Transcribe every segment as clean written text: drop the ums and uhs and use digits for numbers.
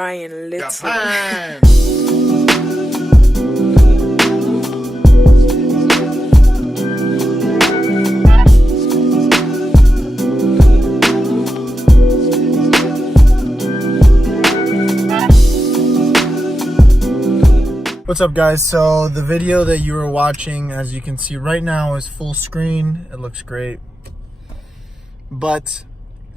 Ryan Little. Japan. What's up, guys? So the video that you were watching, as you can see right now, is full screen. It looks great, but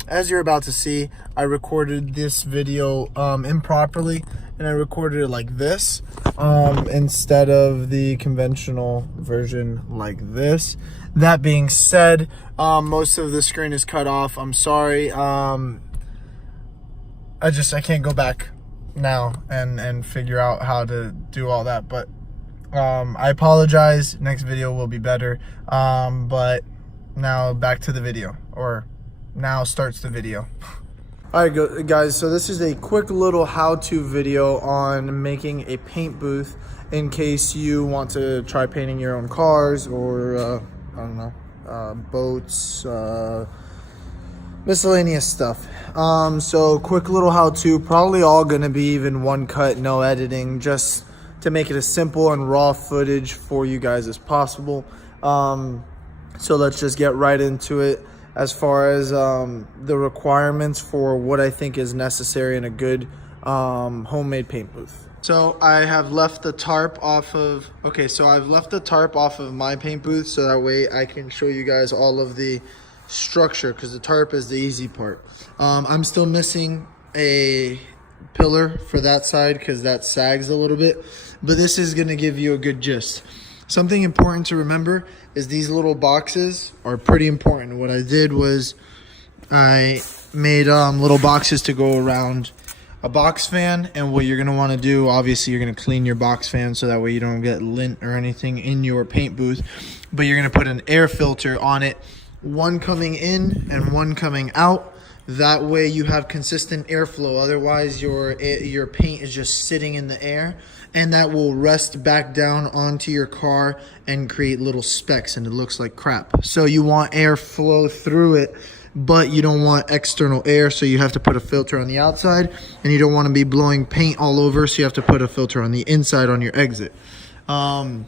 as you're about to see, I recorded this video improperly, and I recorded it like this instead of the conventional version like this. That being said, most of the screen is cut off. I'm sorry. I can't go back now and figure out how to do all that, but I apologize. Next video will be better. But now back to the video, or now starts the video. All right, guys, so this is a quick little how-to video on making a paint booth in case you want to try painting your own cars or I don't know, boats, miscellaneous stuff. So quick little how-to, probably all gonna be even one cut, no editing, just to make it as simple and raw footage for you guys as possible. So let's just get right into it. As far as the requirements for what I think is necessary in a good homemade paint booth. So I have left the tarp off of, I've left the tarp off of my paint booth so that way I can show you guys all of the structure, because the tarp is the easy part. I'm still missing a pillar for that side because that sags a little bit, but this is going to give you a good gist. Something important to remember is these little boxes are pretty important. What I did was I made little boxes to go around a box fan, and what you're going to want to do, obviously you're going to clean your box fan so that way you don't get lint or anything in your paint booth, but you're going to put an air filter on it, one coming in and one coming out. That way you have consistent airflow. Otherwise your paint is just sitting in the air, and that will rest back down onto your car and create little specks, and it looks like crap. So you want airflow through it, but you don't want external air, so you have to put a filter on the outside, and you don't want to be blowing paint all over, so you have to put a filter on the inside on your exit. And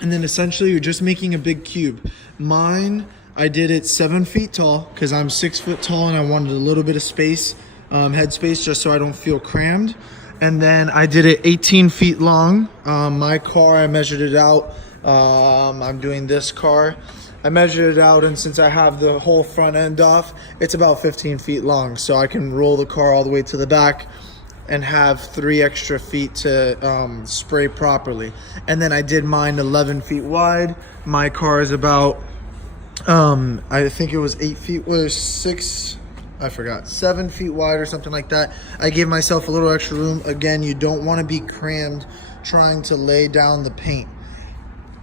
then essentially you're just making a big cube. Mine, I did it 7 feet tall because I'm 6 foot tall and I wanted a little bit of space, head space, just so I don't feel crammed. And then I did it 18 feet long. My car, I measured it out. I'm doing this car. I measured it out, and since I have the whole front end off, it's about 15 feet long. So I can roll the car all the way to the back and have 3 extra feet to spray properly. And then I did mine 11 feet wide. My car is about I think it was 8 feet or 6, I forgot, 7 feet wide or something like that. I gave myself a little extra room. Again, you don't want to be crammed trying to lay down the paint.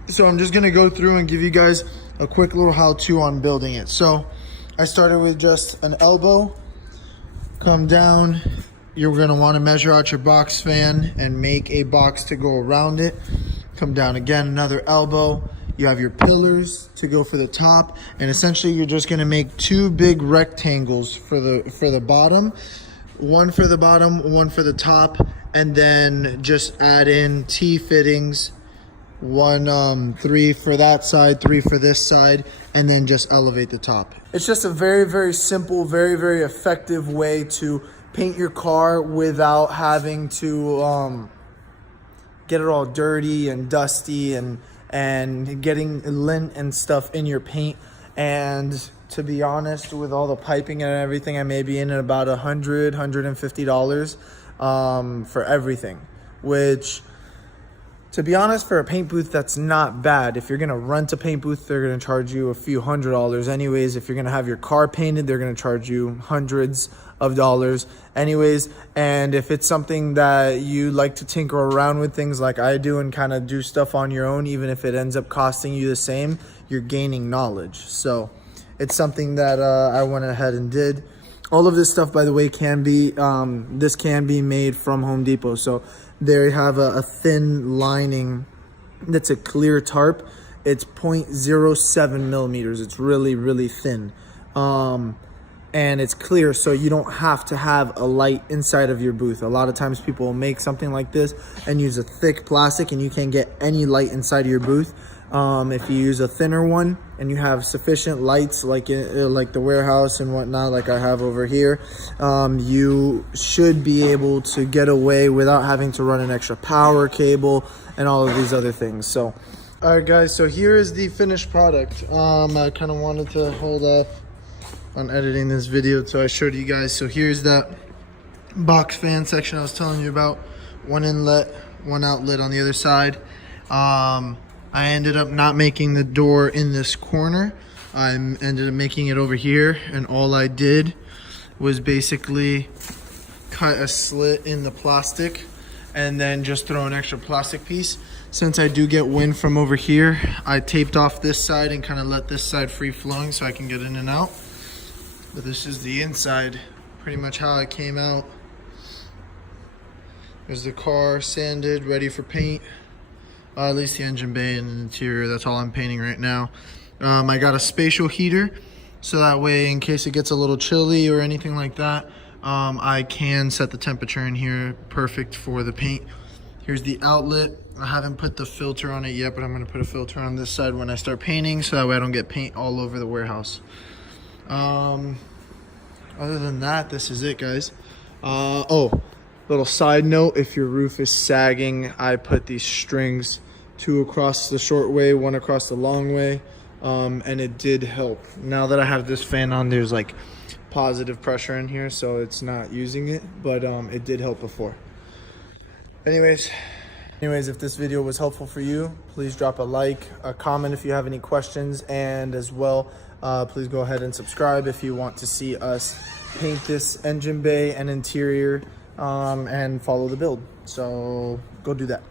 So I'm just going to go through and give you guys a quick little how-to on building it. So I started with just an elbow, come down. You're going to want to measure out your box fan and make a box to go around it. Come down again, another elbow. You have your pillars to go for the top, and essentially you're just going to make 2 big rectangles for the bottom, one for the bottom, one for the top, and then just add in T fittings, 3 for that side, 3 for this side, and then just elevate the top. It's just a very, very simple, very, very effective way to paint your car without having to get it all dirty and dusty and getting lint and stuff in your paint. And to be honest, with all the piping and everything, I may be in at about $150 for everything, which, to be honest, for a paint booth, that's not bad. If you're gonna rent a paint booth, they're gonna charge you a few $100s anyways. If you're gonna have your car painted, they're gonna charge you hundreds of dollars anyways. And if it's something that you like to tinker around with things like I do and kind of do stuff on your own, even if it ends up costing you the same, you're gaining knowledge. So it's something that I went ahead and did. All of this stuff, by the way, can be this can be made from Home Depot. So there you have a thin lining that's a clear tarp. It's 0.07 millimeters. It's really, really thin. and it's clear, so you don't have to have a light inside of your booth. A lot of times people will make something like this and use a thick plastic and you can't get any light inside of your booth. If you use a thinner one and you have sufficient lights like the warehouse and whatnot, like I have over here, you should be able to get away without having to run an extra power cable and all of these other things. So all right guys, so here is the finished product. I kind of wanted to hold off on editing this video so I showed you guys. So here's that box fan section I was telling you about. One inlet, one outlet on the other side. I ended up not making the door in this corner. I ended up making it over here, and all I did was basically cut a slit in the plastic and then just throw an extra plastic piece. Since I do get wind from over here, I taped off this side and kind of let this side free flowing so I can get in and out. But this is the inside, pretty much how it came out. There's the car sanded, ready for paint. At least the engine bay and the interior, that's all I'm painting right now. I got a spatial heater, so that way in case it gets a little chilly or anything like that, I can set the temperature in here, perfect for the paint. Here's the outlet. I haven't put the filter on it yet, but I'm gonna put a filter on this side when I start painting, so that way I don't get paint all over the warehouse. Other than that, this is it, guys. Oh, little side note, if your roof is sagging, I put these strings, 2 across the short way, 1 across the long way, and it did help. Now that I have this fan on, there's like positive pressure in here, so it's not using it, but it did help before. Anyways, if this video was helpful for you, please drop a like, a comment if you have any questions, and as well, please go ahead and subscribe if you want to see us paint this engine bay and interior, and follow the build. So go do that.